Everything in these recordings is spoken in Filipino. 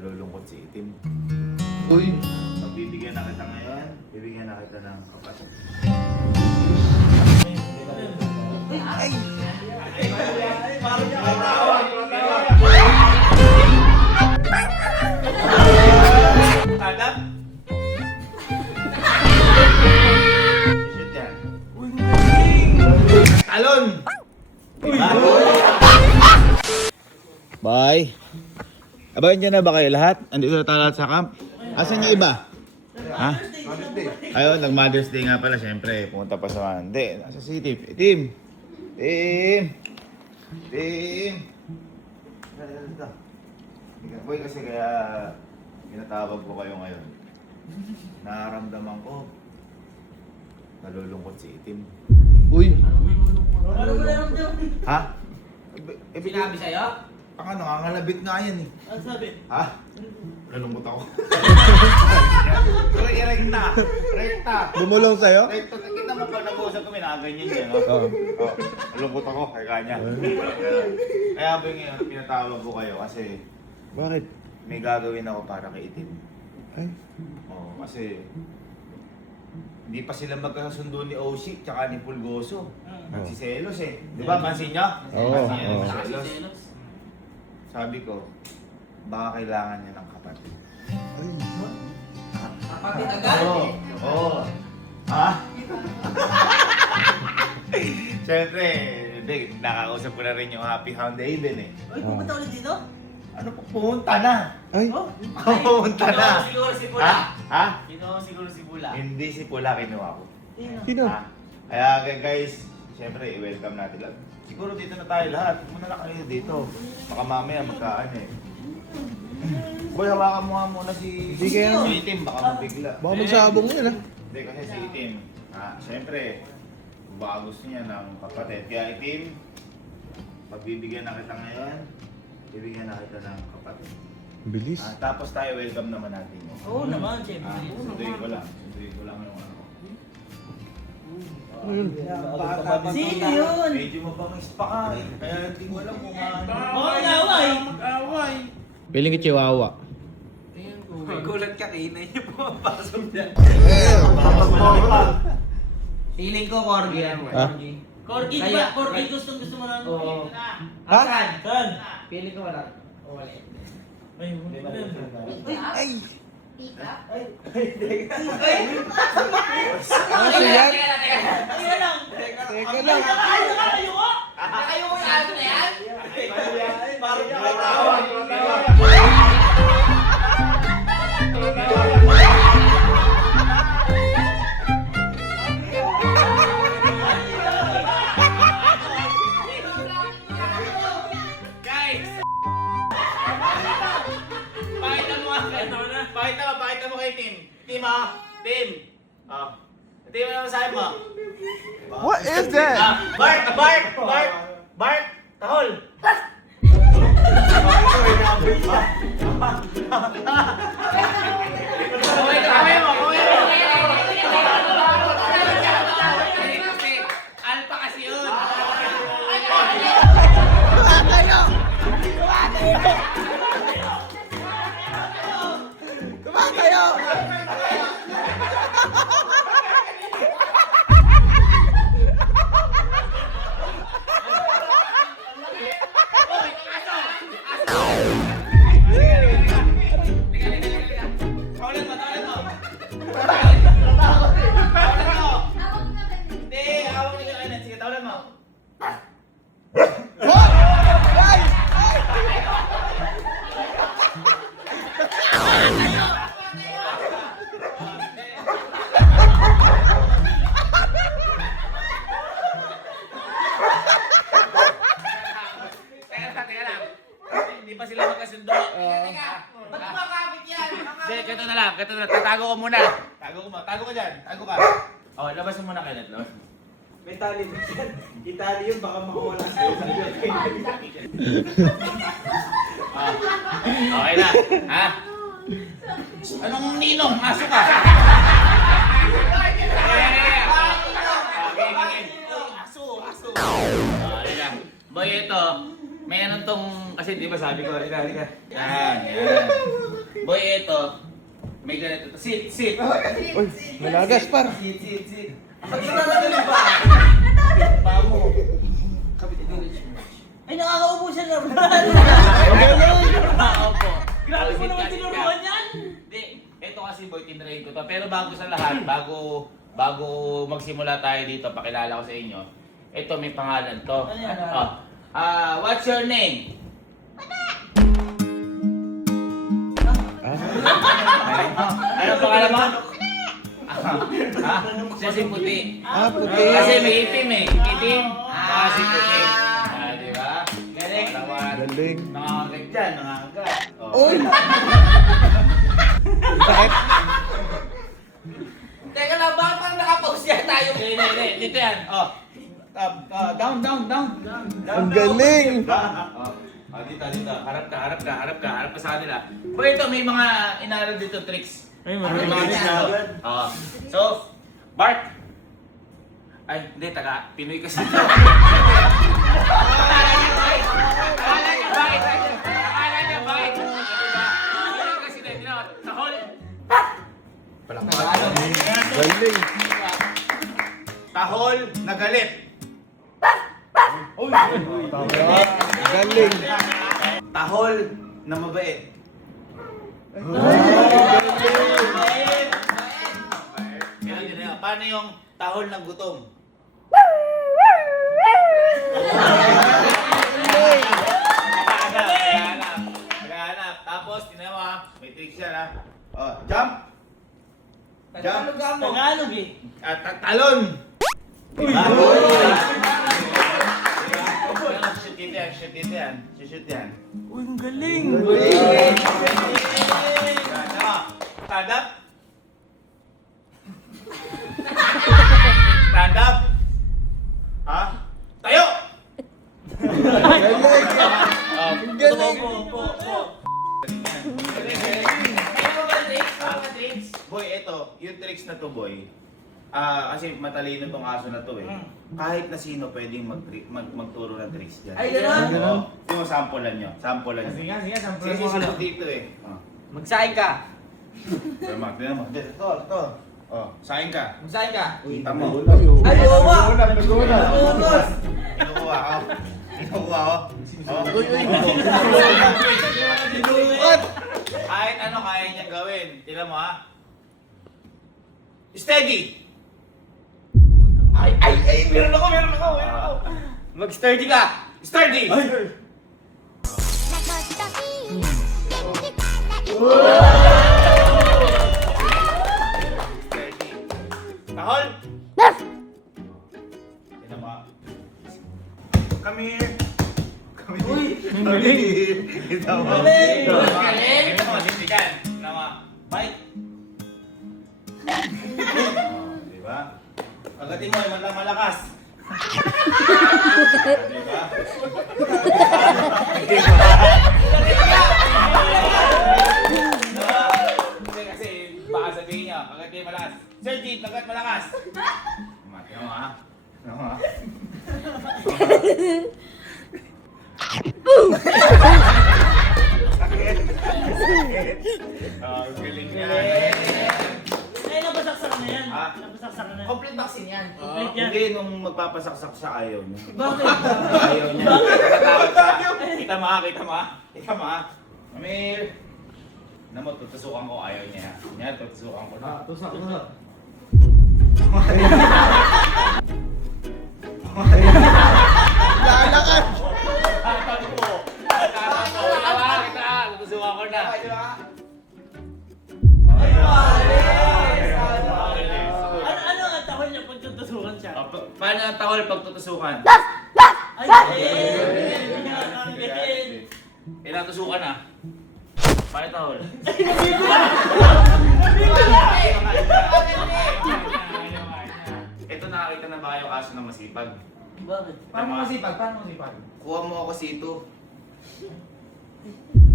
Nalulungkot si Itim. Uy! Pagbibigyan na kita ngayon, bibigyan na kita ng kapatid. Ay! Agad? Shoot yan. Talon! Bye! Abay, dyan na ba kayo lahat? Andito na tayo lahat sa camp? Asan yung iba? Ha? Ayun, nag-Mother's Day nga pala, syempre. Pumunta pa sa Hindi, nasa city. Team! Boy, kasi kaya pinatawag ko kayo ngayon. Nararamdaman ko. Nalulungkot si Itim. Uy! Ha? Sinabi sa'yo? Ang nangangalabit nga yan eh. Ano sabi? Ha? Nalungkot ako. Rekta! Rekta! Bumulong sa'yo? Rekta! Kita mo pag nag-uusap kami, nakaganyan yan. No? Oo. Oh, nalungkot ako kay kanya. Kaya ba ngayon, pinatawag ko kayo kasi Bakit? may gagawin ako para kay Itim. Ay? Oo, kasi hindi pa sila magkasundo ni Oshik tsaka ni Pulgoso. Nagsiselos eh. Di ba? Pansin nyo? Oo, Pansin nyo oo. nagsiselos? Sabi ko, baka kailangan niya ng kapatid. Ay! Kapatid agad? Oo. Oo. Ha? Siyempre, hindi, nakausap ko na rin yung Happy Hound Haven eh. Uy, pupunta ulit dito? Ano po, pumunta na. Ay! Oh? Pumunta na. Siguro si Ha? Pula. Ha? Siguro si Pula. Hindi si Pula kinuha ko. Sino? Ha? Kaya guys, siyempre, i-welcome natin lahat. Siguro dito na tayo lahat. Muna na kayo dito. Baka mamaya magkaan eh. Boy, hawakan mo nga muna si kaya. si Itim. Baka mabigla. Baka magsabong yun ah. Hindi kasi si Itim. Siyempre, baka gusto niya ng kapatid. Kaya Itim, pagbibigyan na kita ngayon, bibigyan na kita ng kapatid. Bilis. Tapos tayo, welcome naman natin mo. Oo naman, siyempre. Sunduin ko lang. Sunduin ko lang yung ano. Sino yun? Medyo mabangis pa ka eh. Kaya hindi ko alam kung ano. Baka nag-away. Mag-away. Piling ka chihuahua. Gulat ka, kinay niyo pumapasok dyan. Feeling ko, Corgi. Ha? Corgi, di ba? Corgi, gusto mo na. Oo. Ha? Saan? Feeling ko wala. O, wala. Ay, Ay! Ay! Ano yan? Teka lang! Teka lang. Nakakayo ko? Nakayo ko yung aso na yan? Parang Guys! Pakita mo kay Tim. Tim ha? Tim! Ito yung masasabi mo. What is that? Bart! Tahol! Kamay mo! Alpha kasi yun! Kumain kayo! Hindi pa sila magkasundo. Ba't makakapit yan? Hindi, ganito na lang. Tatago ko muna. Tago ka dyan. Tago ka. O, labas mo muna kayo, Netlo. May tali din yan. Itali yun, baka makawala sa'yo. Okay na. Ha? Anong ninong? Masok ka. Aso. Boy, ito. may ano tong, kasi di ba sabi ko, halika. Yan. Boy, ito, may ganito. Sit. Uy, malagas par. Sit. Pag nananagal ba? Pa mo. Ay, nakakaupo siya na. Opo. Grabe mo Sit naman ka. tinuruan yan. Hindi, ito kasi boy, tinrain ko to. Pero bago sa lahat, bago magsimula tayo dito, pakilala ko sa inyo. Ito may pangalan to. Ano yan? What's your name? Ano pangalan mo? Siya si Puti. Puti. Kasi may itim eh. Itim. Si Puti. Di ba? Galing. Galing. Nangangagat dyan, nangangagat. Uy! Bakit? Teka lang, bakit parang nakapost yan tayo? Hindi. Dito yan. Down. Ang galing! Dito. Harap ka sa kanila. But ito, may mga inaral dito tricks. May mga tricks na. So, Bart. Ay, hindi, Pinoy kasi. Akala niya, Bart. Pinoy kasi na, tahol. Galing! Tahol na galit. Galing! Tahol na mabait. Paano yung tahol ng gutom? Naghahanap. Tapos, tinawa mo ha. May tricks yan ha. Jump. Tagalog eh. Talon. Diba? Shoot yan. Uy, ang galing. Stand up. Stand up. Ha? Tayo! Galing! Boy, ito, yung tricks na to, boy. Kasi matalino tong aso na to eh. Kahit na sino pwedeng magturo ng tricks dyan. Ay, gano'n? Yung sampulan nyo. Sige, Sisi dito eh. Magsaing ka. Tignan mo. Ito. Sain ka. Magsaing ka. Kita mo. Ay, owa! Kinukuha ko. Kahit ano kaya niyang gawin. Tignan mo ha. Steady! Ay! Meron ako! Mag-sturdy ka! Sturdy! Sturdy. Tahol! Tignan mo ha. Come here! Uy! Ito mo. Galing! Ito mo, sindigan. Tignan mo. Mike! Diba? Pagdating mo, malakas. Diba? Kasi baka sabihin niya, pagdating malakas. Sir Jeep, nagat malakas. Tignan mo ha. Tignan mo ha. Galing yan. Ay, napasaksak na yan. Ha? Napasaksak na. Complete vaccine yan. Complete yan. Hindi, nung magpapasaksak siya, ayaw niya. Bakit? Ayaw niya. Natatakot siya. Kita mo ha. Amir. Naman, tutusukan ko, ayaw niya. Yan, tutusukan ko na. Tusak mo. Lalakad! Tatakbo. Kita, tutusukan ko na. Ano ang tahol niya pag tutusukan siya? Paano ang tahol pag tutusukan? Ay, galing! Ilang tusukan ah? Paano tahol? Ito nakakita na ba kayo kaso ng masipag? Bakit? Paano masipag? Kuha mo ako sito.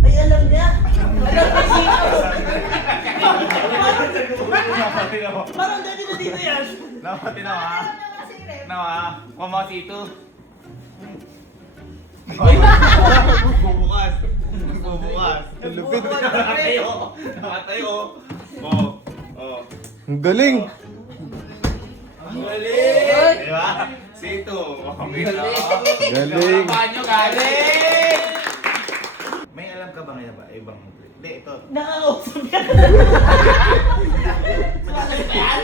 Ay, alam niya! Alam niya sino! Parang dati na dito yan! Napati na ha? Na ha? Kuha mo ako sito. Bubukas. Bubukas. Lupit. Nakatayo. Nakatayo. Oh. Oh. Ang galing. Galing! Diba? Sito. Galing. Banyo, galing! May alam ka ba ngayon ba? Ibang hindi, ito. Nakakausap yan.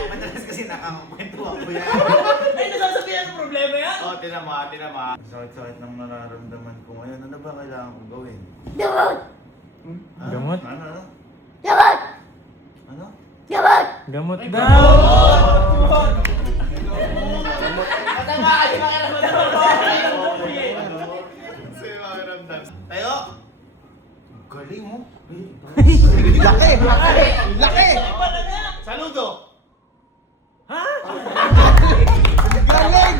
Madalas kasi nakakakwento ako yan. Ay, nasasabihan ang problema yan. Oh, tinama. Sakit-sakit ng nararamdaman ko ngayon. Ano ba kailangan kong gawin? Gamot! Ha? Gamot? Ano? Gamot! Ano? Gamot! Gamot Matama, di ba ka naman Sa'yo makaramdam. Tayo! Galing mo. Laki! Laki! Saludo! Galing!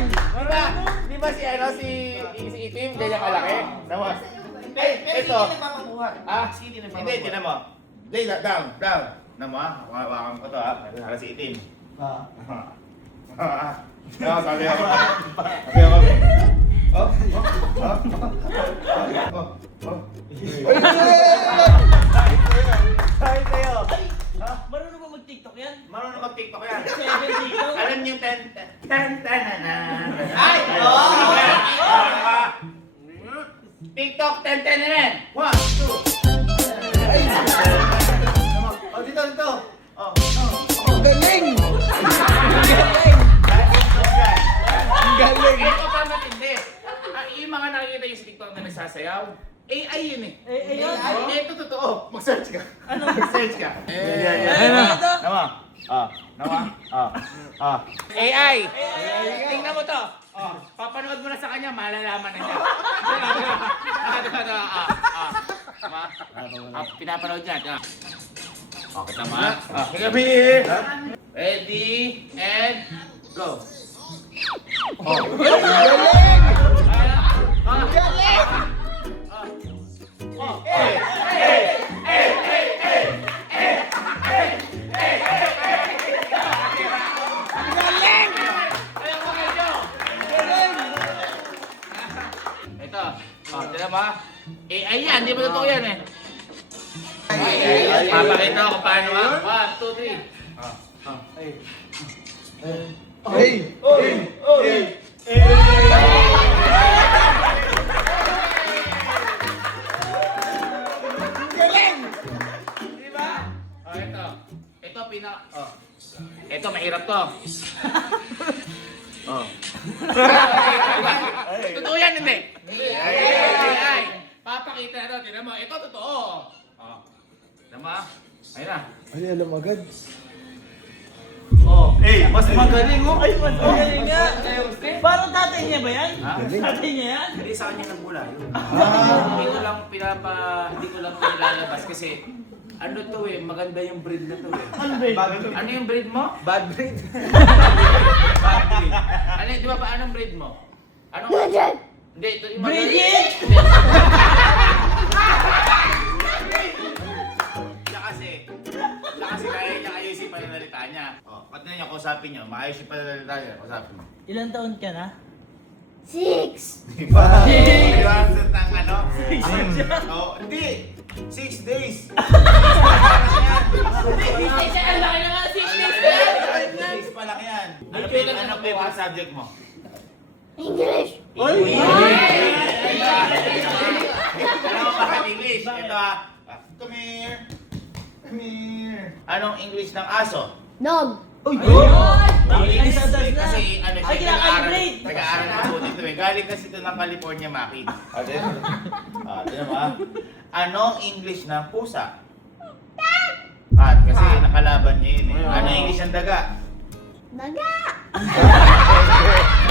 Di ba si ano, si Itim, ganyan kalaki? Tama. Ito. Ah, hindi, tinan mo. Lay, down. Tinan mo ha, hawakan ko to ha. Para si Itim. Sabi ako. Sabi sa'yo. Marunong ba mag-tiktok yan? Marunong mag-tiktok yan. 7 tiktok? Alam niyo yung Ay! TikTok, 10-10 na rin. 1, 2. Oh, dito. Oh. Ang galing! Ang galing! Ito pa matindi. Yung mga nakikita yung sa TikTok na nagsasayaw, AI yun eh. Ayun. Ito totoo. Mag-search ka. Ano? Mag-search ka. Ito. AI! Tingnan mo to. Oh, papanood mo na sa kanya, malalaman na niya. Pinapanood niya. Oh, kita mo ha? Kagabi! Ready, and go! Oh. Galing! Galing! Ito. Oh, tira ba? AI yan, di ba totoo yan eh? Papakita ko kung paano ha. 1, 2, 3. Hey! Di ba? Oh, ito. Ito Ito mahirap to. Oh. Diba? Totoo yan, hindi? Ay. Papakita na to. Tignan mo. Ito totoo. Oh. Tignan mo. Ayun na. Ay, alam agad. Oh. Mas magaling mo. Ay, mas magaling nga. Parang tatay niya ba yan? Ha? Tatay niya yan? Hindi sa kanya nagmula yun. Hindi ko lang nilalabas kasi ano to eh, maganda yung breed na to eh. Ano ba yun? Ano yung breed mo? Bad breed. Bad breed. Ano, di ba anong breed mo? Ano? Bridget! Hindi, ito yung Bridget! Siya kasi kaya niya ayusin pa yung nalita niya. Oh, pati na niya, kausapin niyo. Maayos yung pananalita niya, kausapin mo. Ilan taon ka na? 6! Di ba? Di ba? Ang ano? Oh, hindi! 6 days! Ang laki na nga, 6 days 6 days pa lang yan. Ano favorite subject mo? English! Alam mo ba ang English? Ito ah. Come here. Anong English ng aso? Nog! English kasi ano Ay, siya, kinakalibrate. nag-aaral na po dito eh. Galing kasi ito ng California, Maki. Tignan mo ah. Anong English ng pusa? Cat, kasi nakalaban niya yun eh. Anong English ng daga? Daga!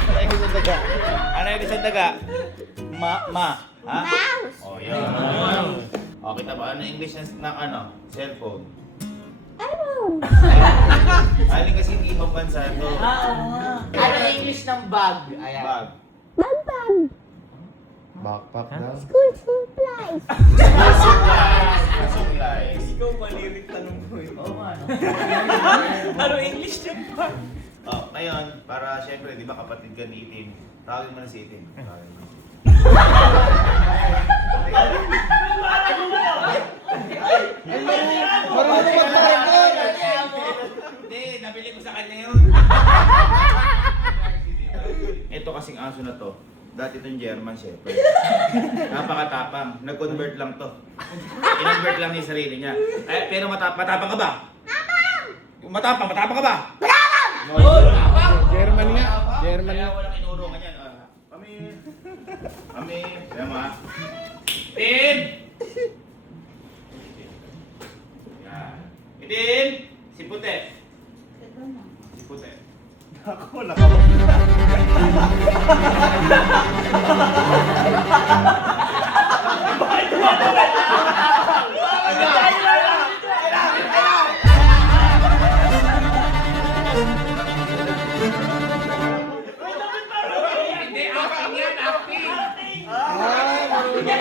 Anong English ng daga? Anong English ng daga? Ha? Mouse! Oh, yun. Oh, kita ba? Anong English ng ano? Cellphone? iPhone! Alin kasi hindi ibang bansa ito. Oo nga. Ano English ng bag? Ayan. Bag. Bagbag! Backpack daw. School supplies! Supplies. Ikaw malirik tanong mo eh. Oo nga, no? Ano English yun pa? Oh, ngayon, para syempre, di ba kapatid ka ni Itim, tawagin mo na si Itim. Marunong mag-dragon! Hindi, nabili ko sa kanya yun. Ito kasing aso na to. Dati itong German Shepherd. Napakatapang. Nag-convert lang to. In-convert lang niya yung sarili niya. Eh, pero matapang ka ba? Matapang ka ba? German nga. German Kaya nga. walang inurungan yan. Kami. Kaya mga. Itin! Yan. Itin! Si Puti. Si Puti. Ako, nakabang. Hindi, acting yan, acting! Marunong din.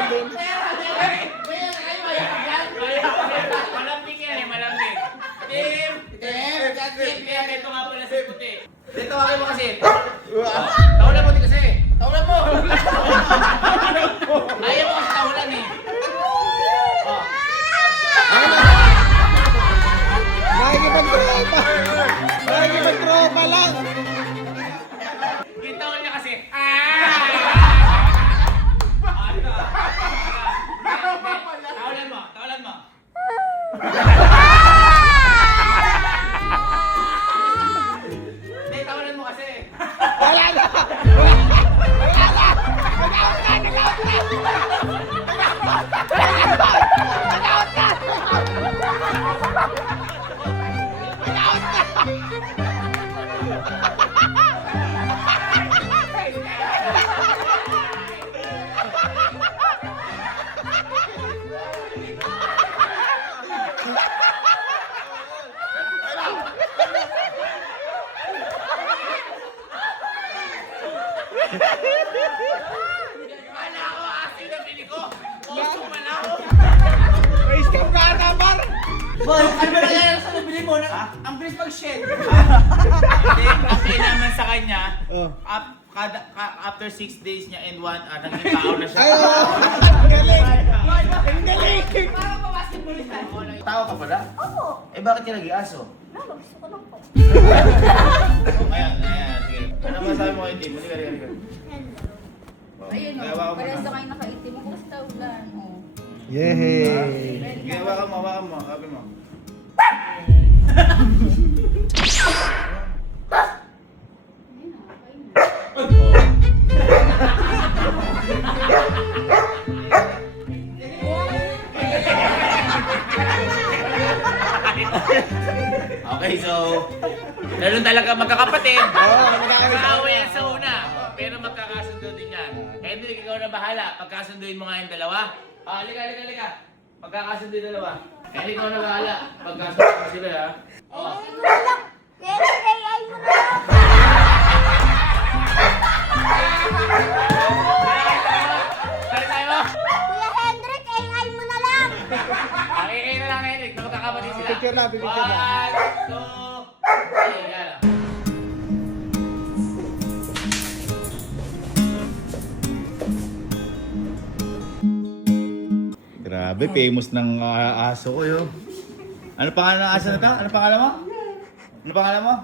Malambing yan eh, malambing. Tim! Kaya ito nga pala si Puti. Dito ako mo kasi. Tawalan mo din kasi. Tawalan mo! Ayaw mo kasi tawalan eh. Oh. Nakikipag-tropa! Nakikipag-tropa lang! Yung tawal niya kasi. Tawalan mo, tawalan mo. Hindi, tawalan mo kasi. Wala na! Kala ko, asin na bili ko. Oso pala. May scam ka ata, par! Boy, ano ba nangyayari sa nabili mo? Ang bilis mag-shed. Hindi, ang kailangan sa kanya, Oh. after 6 days niya and 1, naging tao na siya. Ay, oh! Ang galing! Ang galing! Parang pa-basketballistan. Tao ka pala? Opo. Eh bakit ka nag-iaso? Lalo, gusto ko lang po. Ayan, sige. Ano masabi mo kay Tim? Halika. Ayun o, Hawakan mo parehas na. na kayo nakaitim. Ang basta ulan. Oh. Yehey! Sige, hawakan mo, kapi mo. Ayun o, ayun. Okay, so, ganun talaga magkakapatid. Oo, magkakapatid. Mag-aaway yan sa una, pero magkakasundo din yan. Hendrik, ikaw na bahala. Pagkasunduin mo nga yung dalawa. Halika. Pagkakasunduin yung dalawa. Hendrik, ikaw na bahala. Pagkasunduin mo sila, ha? Oh. Ay mo na lang. Kaya AI mo na lang. Balik tayo! Kuya Hendrik, AI mo na lang. Ang ingay na lang, Hendrik, na magkakapatid sila. Picture na, picture na. 1, 2, 3, yan. Grabe, famous ng aso ko yun. Ano pangalan ng aso na to? Ano pangalan mo?